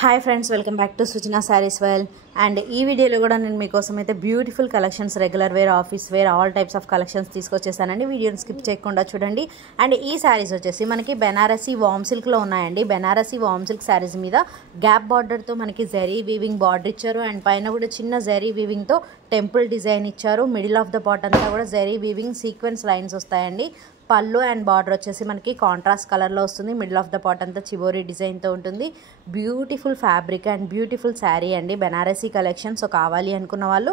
Hi friends, welcome back to Sujana sarees well. And ఈ వీడియోలో కూడా నేను మీకోసం అయితే beautiful collections, regular wear, office wear, all types of collections తీసుకొచ్చేసానండి. వీడియోని స్కిప్ చేయకుండా చూడండి. అండ్ ఈ శారీస్ వచ్చేసి మనకి బెనారసీ వామ్ సిల్క్లో ఉన్నాయండి. బెనారసీ వామ్ సిల్క్ శారీస్ మీద గ్యాప్ బార్డర్తో మనకి జరీ వీవింగ్ బార్డర్ ఇచ్చారు. అండ్ పైన కూడా చిన్న జరీ వీవింగ్తో టెంపుల్ డిజైన్ ఇచ్చారు. మిడిల్ ఆఫ్ ద పార్ట్ అంతా కూడా జరీ వీవింగ్ సీక్వెన్స్ లైన్స్ వస్తాయండి. పళ్ళు అండ్ బార్డర్ వచ్చేసి మనకి కాంట్రాస్ట్ కలర్లో వస్తుంది. మిడిల్ ఆఫ్ ద పార్ట్ అంతా చివోరీ డిజైన్తో ఉంటుంది. Beautiful fabric and beautiful sari అండి, బెనారసీ కలెక్షన్. సో కావాలి అనుకున్న వాళ్ళు,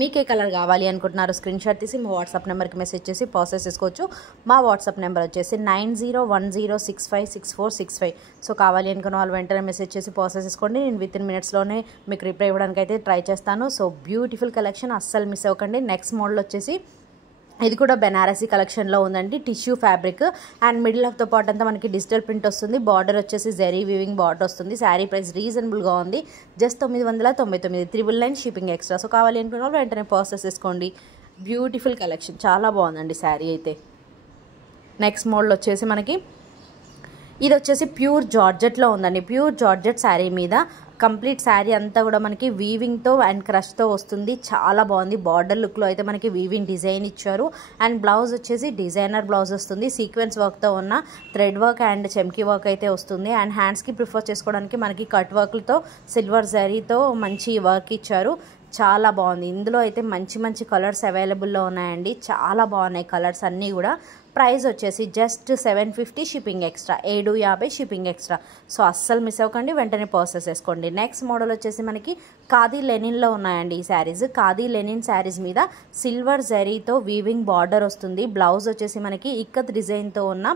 మీకే కలర్ కావాలి అనుకుంటున్నారు, స్క్రీన్ షాట్ తీసి మా వాట్సాప్ నెంబర్కి మెసేజ్ చేసి ప్రాసెస్ చేసుకోవచ్చు. మా వాట్సాప్ నెంబర్ వచ్చేసి 9010656465. సో కావాలి అనుకున్న వాళ్ళు వెంటనే మెసేజ్ చేసి ప్రాసెస్ చేసుకోండి. నేను విత్ ఇన్ మినిట్స్లోనే మీకు రిప్లై ఇవ్వడానికి అయితే ట్రై చేస్తాను. సో బ్యూటిఫుల్ కలెక్షన్, అస్సలు మిస్ అవ్వకండి. నెక్స్ట్ మోడల్ వచ్చేసి ఇది కూడా బెనారసీ కలెక్షన్లో ఉందండి. Tissue fabric and middle of the part అంతా మనకి డిజిటల్ ప్రింట్ వస్తుంది. బార్డర్ వచ్చేసి జరీ వీవింగ్ బార్డర్ వస్తుంది. శారీ ప్రైస్ రీజనబుల్గా ఉంది, జస్ట్ 999, 999 షిప్పింగ్ ఎక్స్ట్రా. సో కావాలి అనుకున్న వాళ్ళు వెంటనే ప్రాసెస్ చేసుకోండి. బ్యూటిఫుల్ కలెక్షన్, చాలా బాగుందండి శారీ అయితే. నెక్స్ట్ మోడల్ వచ్చేసి మనకి ఇది వచ్చేసి ప్యూర్ జార్జెట్లో ఉందండి. ప్యూర్ జార్జెట్ శారీ మీద కంప్లీట్ శారీ అంతా కూడా మనకి వీవింగ్తో అండ్ క్రష్తో వస్తుంది. చాలా బాగుంది. బార్డర్ లుక్లో అయితే మనకి వీవింగ్ డిజైన్ ఇచ్చారు. అండ్ బ్లౌజ్ వచ్చేసి డిజైనర్ బ్లౌజ్ వస్తుంది. సీక్వెన్స్ వర్క్తో ఉన్న థ్రెడ్ వర్క్ అండ్ చెమ్కీ వర్క్ అయితే వస్తుంది. అండ్ హ్యాండ్స్కి ప్రిఫర్ చేసుకోవడానికి మనకి కట్ వర్క్లతో సిల్వర్ జరీతో మంచి వర్క్ ఇచ్చారు. చాలా బాగుంది. ఇందులో అయితే మంచి మంచి కలర్స్ అవైలబుల్లో ఉన్నాయండి. చాలా బాగున్నాయి కలర్స్ అన్నీ కూడా. ప్రైస్ వచ్చేసి just 750 shipping extra, 750 shipping extra. So అస్సలు మిస్ అవ్వకండి, వెంటనే ప్రాసెస్ చేసుకోండి. నెక్స్ట్ మోడల్ వచ్చేసి మనకి ఖాదీ లెనిన్లో ఉన్నాయండి ఈ శారీస్. ఖాదీ లెనిన్ శారీస్ మీద సిల్వర్ జరీతో వీవింగ్ బార్డర్ వస్తుంది. బ్లౌజ్ వచ్చేసి మనకి ఇక్కత్ డిజైన్తో ఉన్న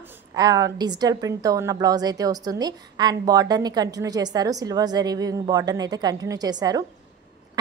డిజిటల్ ప్రింట్తో ఉన్న బ్లౌజ్ అయితే వస్తుంది. అండ్ బార్డర్ని కంటిన్యూ చేస్తారు, సిల్వర్ జరీ వీవింగ్ బార్డర్ని అయితే కంటిన్యూ చేశారు.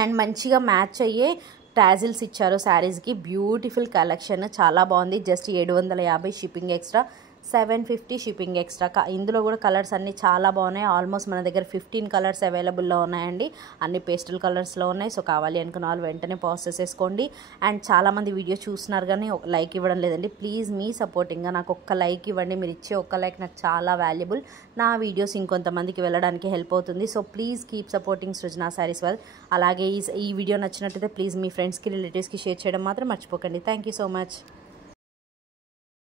అండ్ మంచిగా మ్యాచ్ అయ్యే టాజిల్స్ ఇచ్చారు శారీస్కి. బ్యూటిఫుల్ కలెక్షన్, చాలా బాగుంది. Just 750 shipping extra, 750 shipping extra. ఇందులో కూడా కలర్స్ అన్నీ చాలా బాగున్నాయి. ఆల్మోస్ట్ మన దగ్గర 15 కలర్స్ అవైలబుల్లో ఉన్నాయండి. అన్ని పేస్టల్ కలర్స్లో ఉన్నాయి. సో కావాలి అనుకున్న వాళ్ళు వెంటనే ప్రాసెస్ చేసుకోండి. అండ్ చాలామంది వీడియో చూస్తున్నారు కానీ లైక్ ఇవ్వడం లేదండి. ప్లీజ్ మీ సపోర్టింగ్గా నాకు ఒక్క లైక్ ఇవ్వండి. మీరు ఇచ్చే ఒక్క లైక్ నాకు చాలా వాల్యుబుల్. నా వీడియోస్ ఇంకొంతమందికి వెళ్ళడానికి హెల్ప్ అవుతుంది. So please keep supporting Srujana saris well. అలాగే ఈ వీడియో నచ్చినట్టయితే ప్లీజ్ మీ ఫ్రెండ్స్కి, రిలేటివ్స్కి షేర్ చేయడం మాత్రం మర్చిపోకండి. Thank you so much.